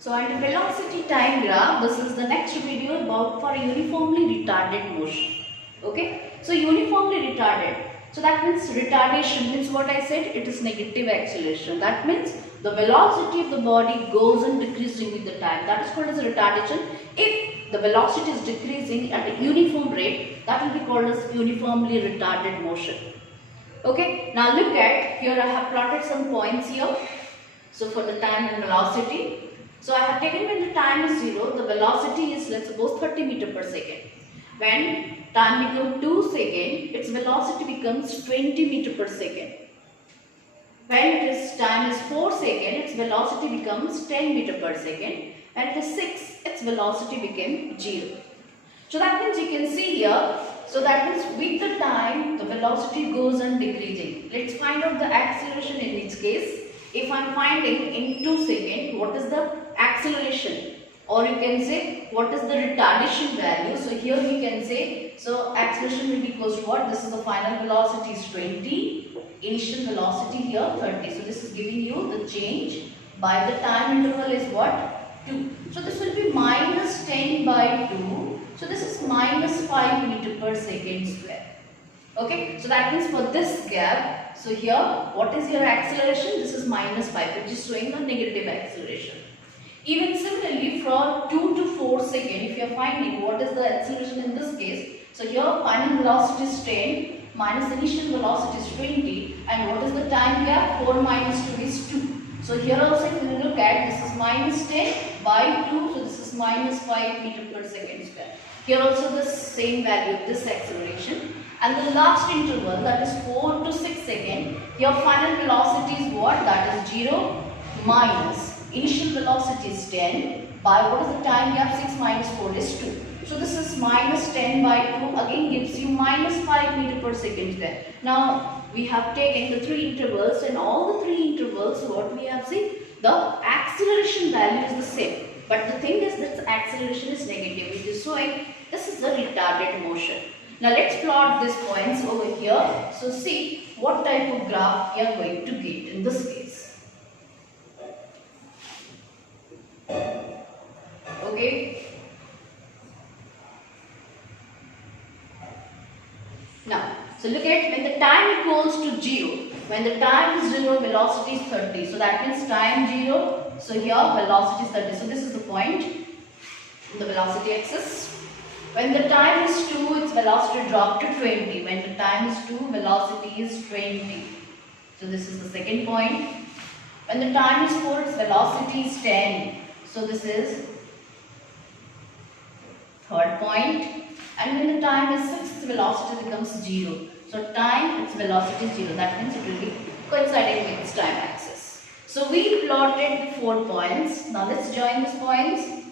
So under velocity time graph, this is the next video about for uniformly retarded motion. Okay, so uniformly retarded. So that means retardation means what I said, it is negative acceleration. That means the velocity of the body goes on decreasing with the time. That is called as retardation. If the velocity is decreasing at a uniform rate, that will be called as uniformly retarded motion. Okay, now look at here, I have plotted some points here. So for the time and velocity. So I have taken when the time is 0, the velocity is, let's suppose, 30 meter per second. When time becomes 2 seconds, its velocity becomes 20 meter per second. When its time is 4 seconds, its velocity becomes 10 meter per second. And it is 6, its velocity became 0. So that means you can see here, so that means with the time, the velocity goes on decreasing. Let's find out the acceleration in each case. If I am finding in 2 seconds, what is the acceleration? Or you can say, what is the retardation value? So here we can say, so acceleration will be equals to what? This is the final velocity is 20, initial velocity here 30. So this is giving you the change by the time interval is what? 2. So this will be minus 10 by 2. So this is minus 5 meter per second square. Okay, so that means for this gap, so here what is your acceleration? This is minus 5, which is showing the negative acceleration. Even similarly from 2 to 4 seconds, if you are finding what is the acceleration in this case, so here final velocity is 10 minus initial velocity is 20, and what is the time gap? 4 minus 2 is 2. So here also if you look at, this is minus 10 by 2, so this is minus 5 meter per second square. Here also the same value, this acceleration. And the last interval, that is 4 to 6 seconds, your final velocity is what? That is 0 minus initial velocity is 10 by what is the time gap? 6 minus 4 is 2. So this is minus 10 by 2 again gives you minus 5 meter per second square. Now we have taken the 3 intervals, and all the 3 intervals what we have seen, the acceleration value is the same. But the thing is that the acceleration is negative, which is showing this is a retarded motion. Now let's plot these points over here. So see what type of graph you are going to get in this case. Okay. Now, so look at when the time equals to 0. When the time is 0, velocity is 30. So that means time 0. So here velocity is 30. So this is the point in the velocity axis. When the time is 2, its velocity drop to 20. When the time is 2, velocity is 20. So this is the second point. When the time is 4, its velocity is 10. So this is third point. And when the time is 6, its velocity becomes 0. So time, its velocity is 0. That means it will be coinciding with its time axis. So we plotted 4 points. Now let's join these points.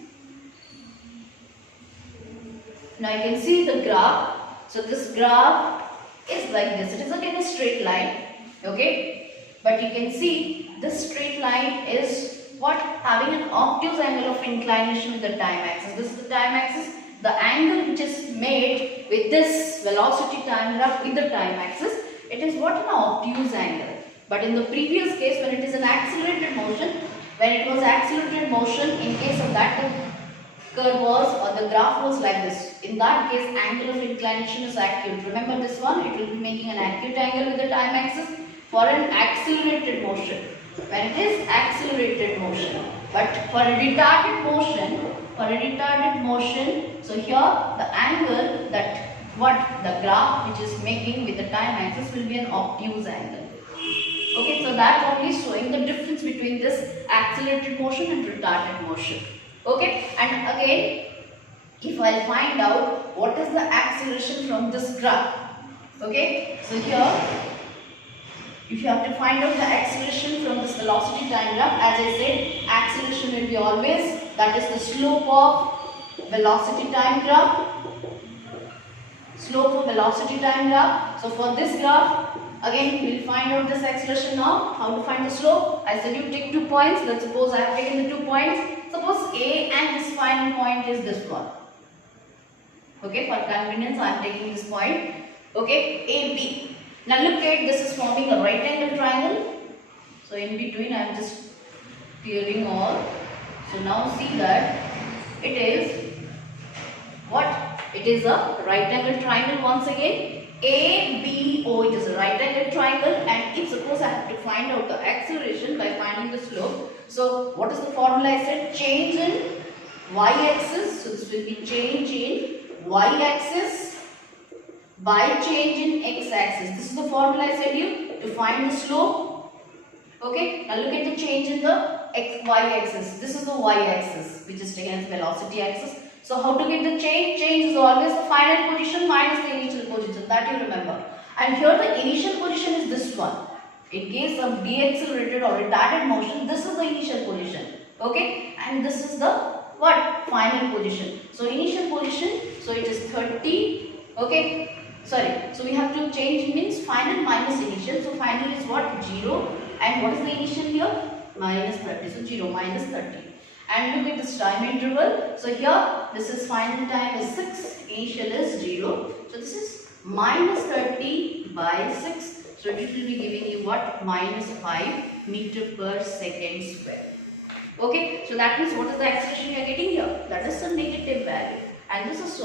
Now you can see the graph. So this graph is like this. It is again a straight line. Okay. But you can see this straight line is what? Having an obtuse angle of inclination with the time axis. This is the time axis. The angle which is made with this velocity time graph with the time axis, it is what? An obtuse angle. But in the previous case, when it is an accelerated motion, when it was accelerated motion, in case of that curve was or the graph was like this. In that case, angle of inclination is acute. Remember this one, it will be making an acute angle with the time axis for an accelerated motion. When it is accelerated motion. But for a retarded motion, so here the angle that what the graph which is making with the time axis will be an obtuse angle. Okay, so that's only showing the difference between this accelerated motion and retarded motion. Okay, and again, if I find out what is the acceleration from this graph. Okay, so here, if you have to find out the acceleration from this velocity time graph, as I said, acceleration will be always, that is the slope of velocity time graph. Slope of velocity time graph. So for this graph, again we will find out this acceleration now. How to find the slope? I said you take 2 points. Let's suppose I have taken the 2 points. Suppose A and this final point is this one. Okay, for convenience I am taking this point. Okay, AB. Now look at, this is forming a right angle triangle. So in between I am just clearing all. So now see that it is what? It is a right angle triangle once again. ABO, it is a right angle triangle, and if suppose I have to find out the acceleration by finding the slope. So what is the formula I said? Change in y-axis. So this will be change in y-axis by change in x-axis. This is the formula I said you to find the slope. Okay, now look at the change in the y-axis. This is the y-axis which is taken as velocity axis. So how to get the change? Change is always the final position minus the initial position. That you remember. And here the initial position is this one. In case of deaccelerated or retarded motion, this is the initial position. Okay, and this is the what? Final position. So initial position. So it is 30. Okay. Sorry. So we have to change means final minus initial. So final is what? 0. And what is the initial here? Minus 30. So 0 minus 30. And look at this time interval. So here this is final time is 6, initial is 0. So this is minus 30 by 6. So it will be giving you what? Minus 5 meter per second square. Okay. So that means what is the acceleration we are getting here? That is the negative value. And this is